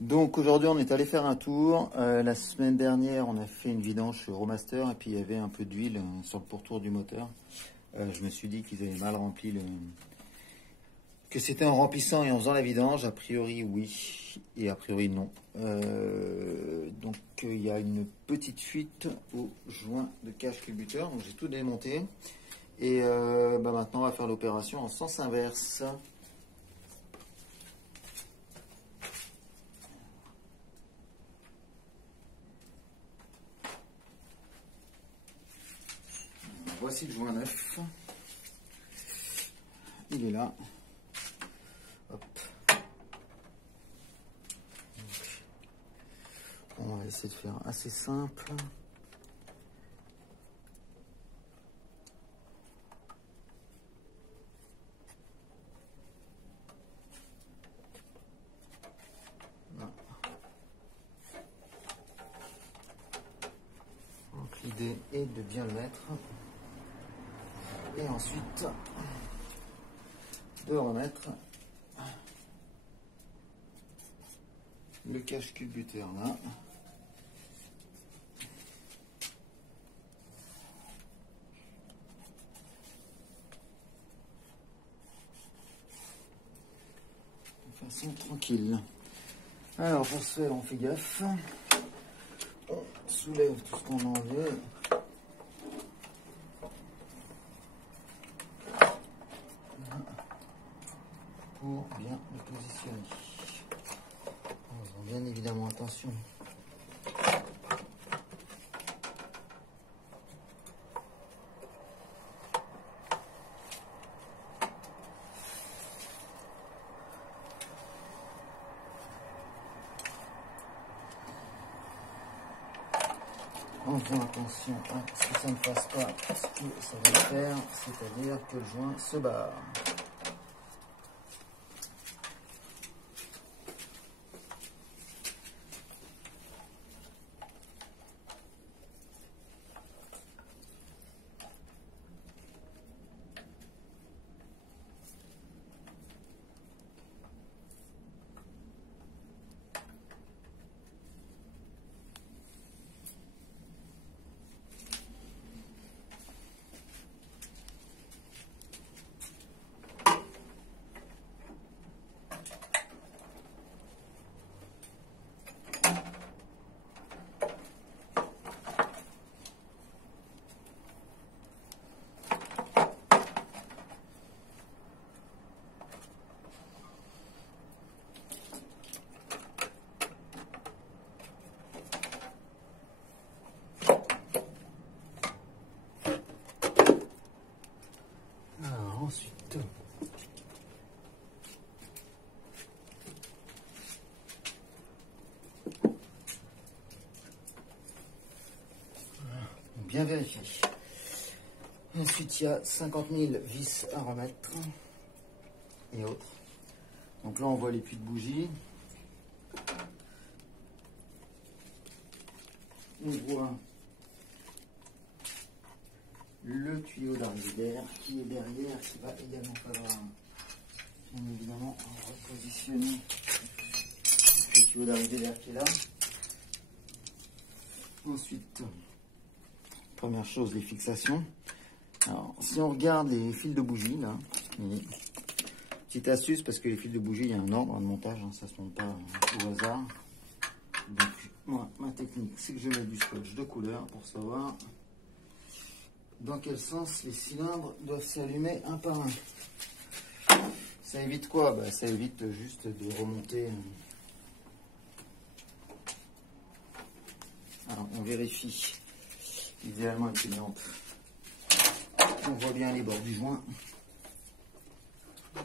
Donc aujourd'hui on est allé faire un tour. La semaine dernière on a fait une vidange chez Romaster et puis il y avait un peu d'huile sur le pourtour du moteur. Je me suis dit qu'ils avaient mal rempli le... Que c'était en remplissant et en faisant la vidange. A priori oui et a priori non. Donc il y a une petite fuite au joint de cache culbuteur. Donc j'ai tout démonté. Et maintenant on va faire l'opération en sens inverse. Voici le joint neuf. Il est là. Hop. On va essayer de faire assez simple. Voilà. Donc l'idée est de bien le mettre. Et ensuite de remettre le cache culbuteur là. De façon tranquille. Alors pour ce faire on fait gaffe. On soulève tout ce qu'on a enlevé. Pour bien le positionner. En faisant bien évidemment attention. En faisant attention à ce que ça ne fasse pas ce que ça va faire, c'est-à-dire que le joint se barre. Ensuite, bien vérifier. Ensuite, il y a 50 000 vis à remettre et autres. Donc là, on voit les puits de bougie. On voit le tuyau d'arrivée d'air qui est derrière, qui va également falloir bien évidemment repositionner le tuyau d'arrivée d'air qui est là. Ensuite, première chose, les fixations. Alors, si on regarde les fils de bougie, là, petite astuce, parce que les fils de bougie, il y a un ordre de montage, hein, ça ne se monte pas au hasard. Donc, moi, ma technique, c'est que je mets du scotch de couleur pour savoir dans quel sens les cylindres doivent s'allumer un par un. Ça évite quoi? Ça évite juste de remonter. Alors on vérifie idéalement avec une lampe. On voit bien les bords du joint.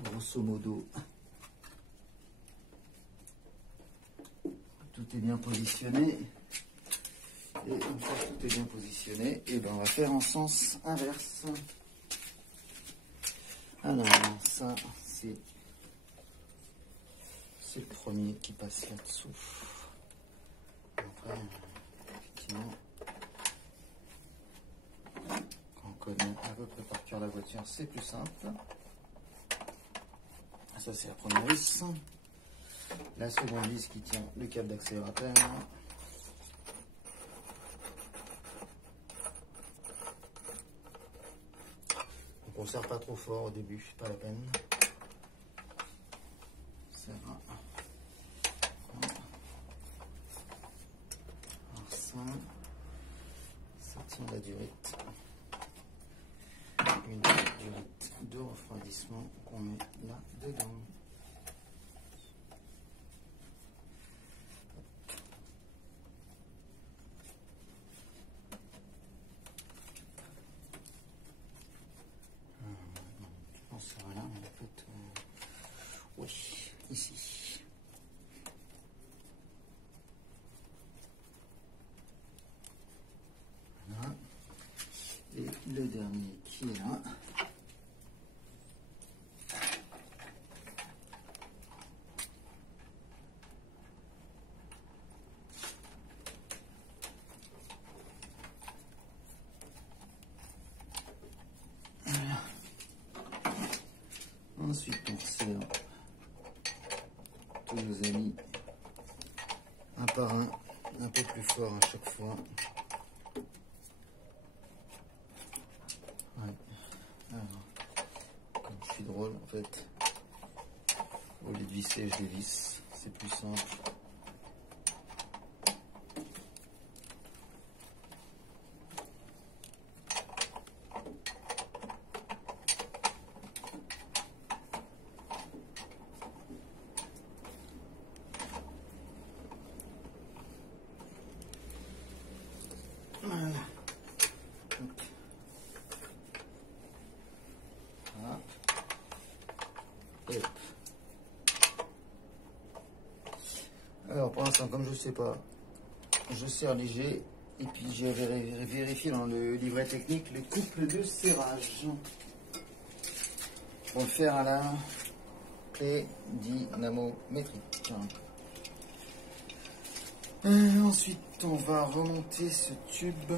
Grosso modo, tout est bien positionné. Et une fois que tout est bien positionné, et on va faire en sens inverse. Alors ça c'est le premier qui passe là-dessous. Après, effectivement, quand on connaît à peu près par cœur la voiture, c'est plus simple. Ça c'est la première vis. La seconde vis qui tient le câble d'accélérateur. Donc on ne serre pas trop fort au début, pas la peine. Ça va. Alors ça tient la durite. Une durite de refroidissement qu'on met là dedans. Voilà, on peut oui, ici. Voilà. Et le dernier qui est là. Voilà. Ensuite, on serre tous nos amis un par un peu plus fort à chaque fois. Ouais. Alors, comme je suis drôle, en fait, au lieu de visser, je les visse. C'est plus simple. Voilà. Voilà. Et hop. Alors pour l'instant, comme je ne sais pas, je serre léger et puis j'ai vérifié dans le livret technique le couple de serrage. Pour le faire à la clé dynamométrique. Ensuite, on va remonter ce tube.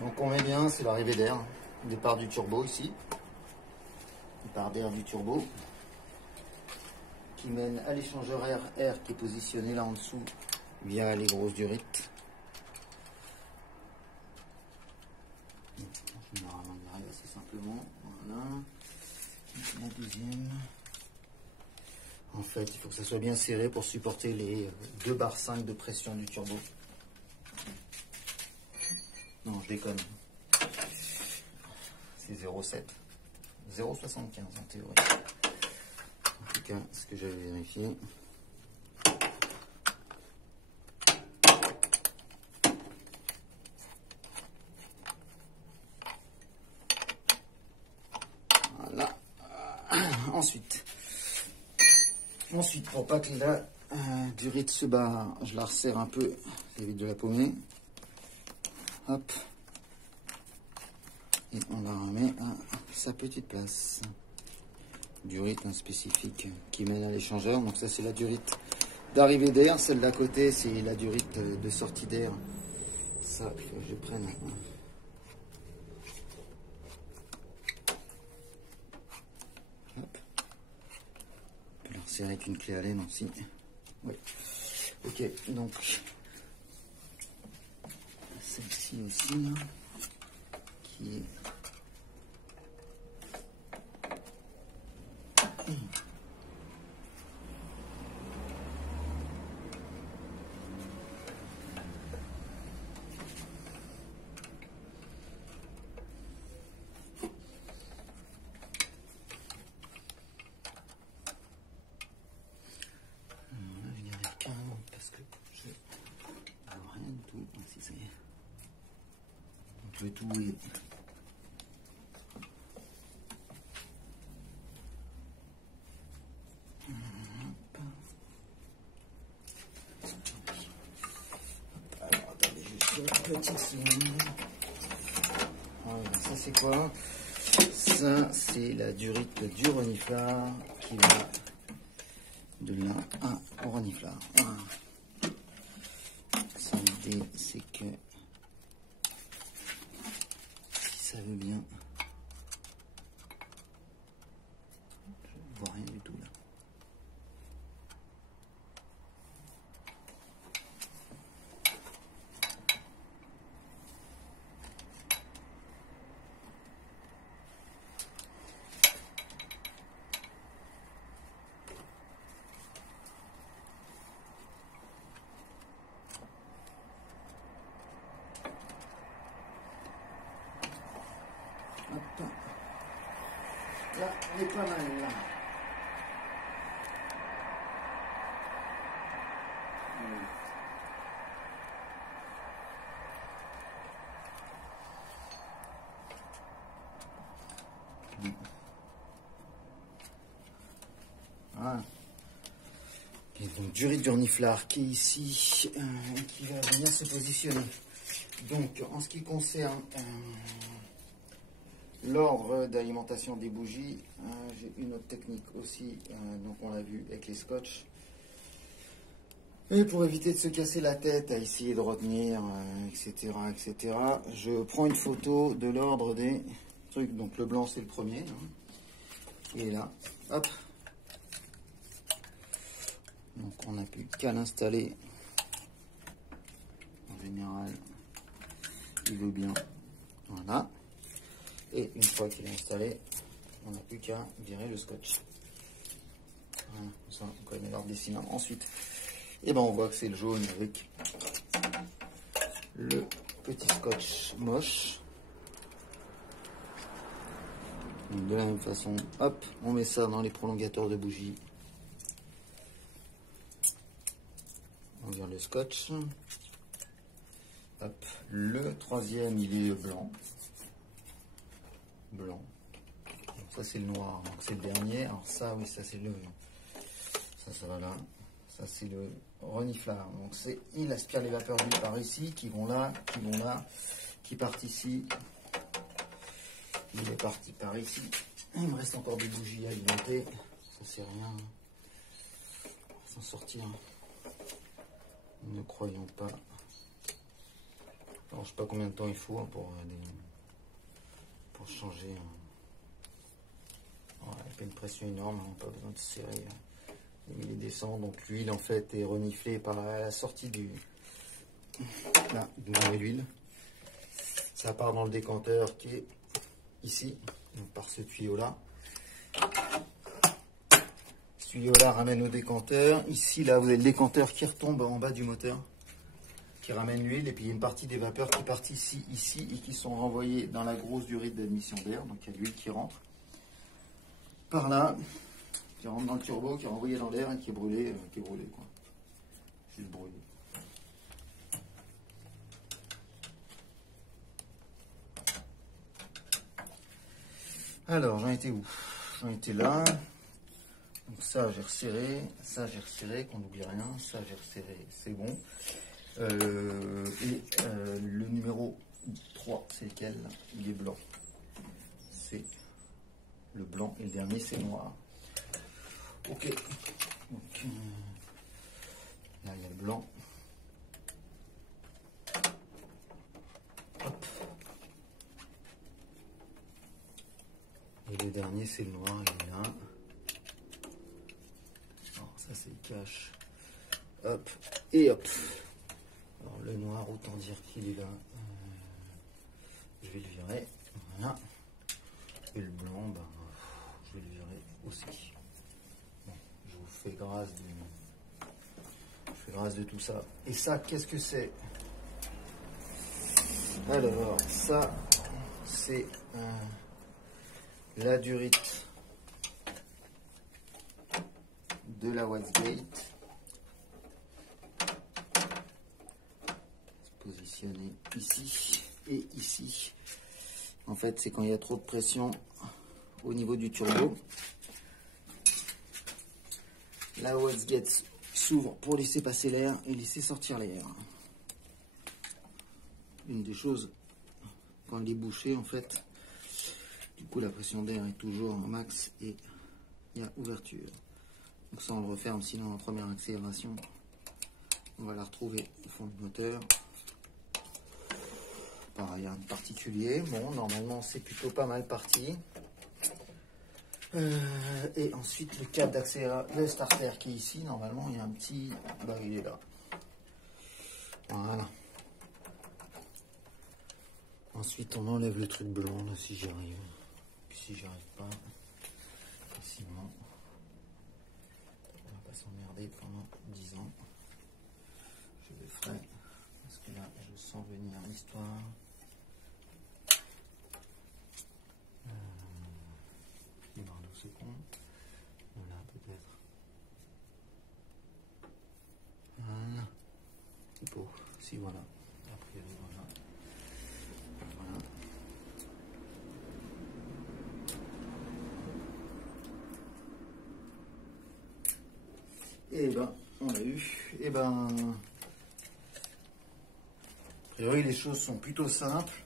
Donc on met bien, c'est l'arrivée d'air, départ du turbo ici, départ d'air du turbo, qui mène à l'échangeur air qui est positionné là en dessous via les grosses durites. Normalement on y arrive assez simplement, voilà. La deuxième. En fait, il faut que ça soit bien serré pour supporter les 2,5 bar de pression du turbo. Non, je déconne. C'est 0,7. 0,75 en théorie. En tout cas, ce que j'avais vérifié. Voilà. Ensuite, pour pas que la durite se barre, je la resserre un peu, évite de la paumer. Hop. Et on la remet à sa petite place. Durite spécifique qui mène à l'échangeur. Donc ça c'est la durite d'arrivée d'air. Celle d'à côté c'est la durite de sortie d'air. Ça, il faut que je prenne. Hop. On peut la resserrer avec une clé Allen aussi. Oui. Ok, donc celle-ci aussi là, qui est tout est... petite seconde. Voilà, ça c'est quoi? Ça c'est la durite du reniflard qui va de là au reniflard. Voilà. Ça, l'idée c'est que si ça veut bien, je vois rien du tout là. Hop. Là, on est pas mal là. Voilà. Et donc durite du reniflard qui est ici, qui va venir se positionner. Donc en ce qui concerne l'ordre d'alimentation des bougies, j'ai une autre technique aussi, donc on l'a vu avec les scotch. Et pour éviter de se casser la tête à essayer de retenir, etc., etc., je prends une photo de l'ordre des trucs. Donc le blanc c'est le premier, qui est là. Hop. Donc on n'a plus qu'à l'installer. En général, il veut bien. Voilà. Et une fois qu'il est installé, on n'a plus qu'à virer le scotch. Voilà, ça, on connaît l'ordre des cylindres. Ensuite, et ben on voit que c'est le jaune avec le petit scotch moche. Donc de la même façon, hop, on met ça dans les prolongateurs de bougies. On vire le scotch. Hop, le troisième, il est blanc. Blanc. Donc ça c'est le noir, donc c'est le dernier. Alors ça, oui, ça c'est le... Ça va là. Ça c'est le reniflard. Donc c'est, il aspire les vapeurs d'huile par ici, qui vont là, qui partent ici. Il est parti par ici. Il me reste encore des bougies à alimenter. Ça c'est rien. On va s'en sortir. Ne croyons pas. Alors, je sais pas combien de temps il faut pour changer. Voilà, il n'y a pas une pression énorme, on n'a pas besoin de serrer. Il descend, donc l'huile en fait est reniflée par la sortie du. Là, d'où on met l'huile. Ça part dans le décanteur qui est ici, donc par ce tuyau là. Ce tuyau là ramène au décanteur. Ici, là, vous avez le décanteur qui retombe en bas du moteur, qui ramène l'huile, et puis il y a une partie des vapeurs qui partent ici, et qui sont renvoyées dans la grosse durite d'admission d'air. Donc il y a de l'huile qui rentre par là, qui rentre dans le turbo, qui est renvoyé dans l'air et qui est brûlé, quoi. Juste brûlé. Alors j'en étais où? J'en étais là. Donc ça j'ai resserré, qu'on n'oublie rien. Ça j'ai resserré, c'est bon. Le numéro 3, c'est lequel? Il est blanc. C'est le blanc, et le dernier c'est noir. Ok. Donc, là il y a le blanc. Hop. Et le dernier c'est le noir, il est là. Alors, ça c'est le cache. Hop. Et hop. Alors le noir, autant dire qu'il est là. Je vais le virer. Voilà. Et le blanc, ben, je vais le virer aussi. Bon, je vous fais grâce de tout ça. Et ça, qu'est-ce que c'est? Alors, ça, c'est la durite de la Wattgate. Positionner ici et ici. En fait, c'est quand il y a trop de pression au niveau du turbo. La Wattgate s'ouvre pour laisser passer l'air et laisser sortir l'air. une des choses, quand il est bouché en fait, du coup la pression d'air est toujours en max et il y a ouverture. Donc ça on le referme, sinon en première accélération on va la retrouver au fond du moteur. Pareil, rien de particulier. Bon, normalement c'est plutôt pas mal parti. Et ensuite le câble d'accélérateur, le starter qui est ici, normalement il y a un petit, bah il est là. Voilà. Ensuite on enlève le truc blanc là si j'y arrive. Puis si j'y arrive pas, sinon on va pas s'emmerder pendant 10 ans. Je le ferai parce que là je sens venir l'histoire. Démarre 12 secondes. Voilà peut-être. Voilà. C'est beau. Si voilà. A priori voilà. Voilà. Et ben, on l'a eu. Et ben, a priori les choses sont plutôt simples.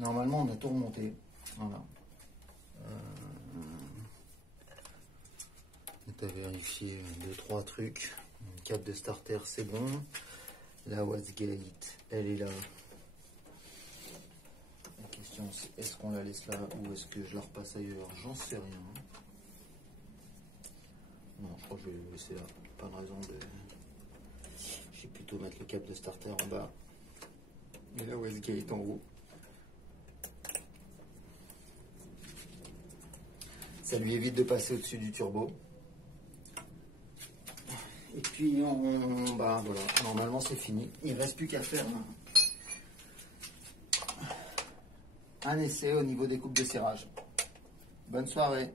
Normalement on a tout remonté. Voilà. On a vérifié 2-3 trucs. Le câble de starter c'est bon. La wastegate, elle est là. La question c'est est-ce qu'on la laisse là ou est-ce que je la repasse ailleurs? J'en sais rien. Non, je crois que je vais le laisser là. Pas de raison de... Je vais plutôt mettre le câble de starter en bas et la wastegate en haut. Ça lui évite de passer au-dessus du turbo. Et puis, bah voilà, normalement c'est fini. Il ne reste plus qu'à faire un essai au niveau des coupes de serrage. Bonne soirée.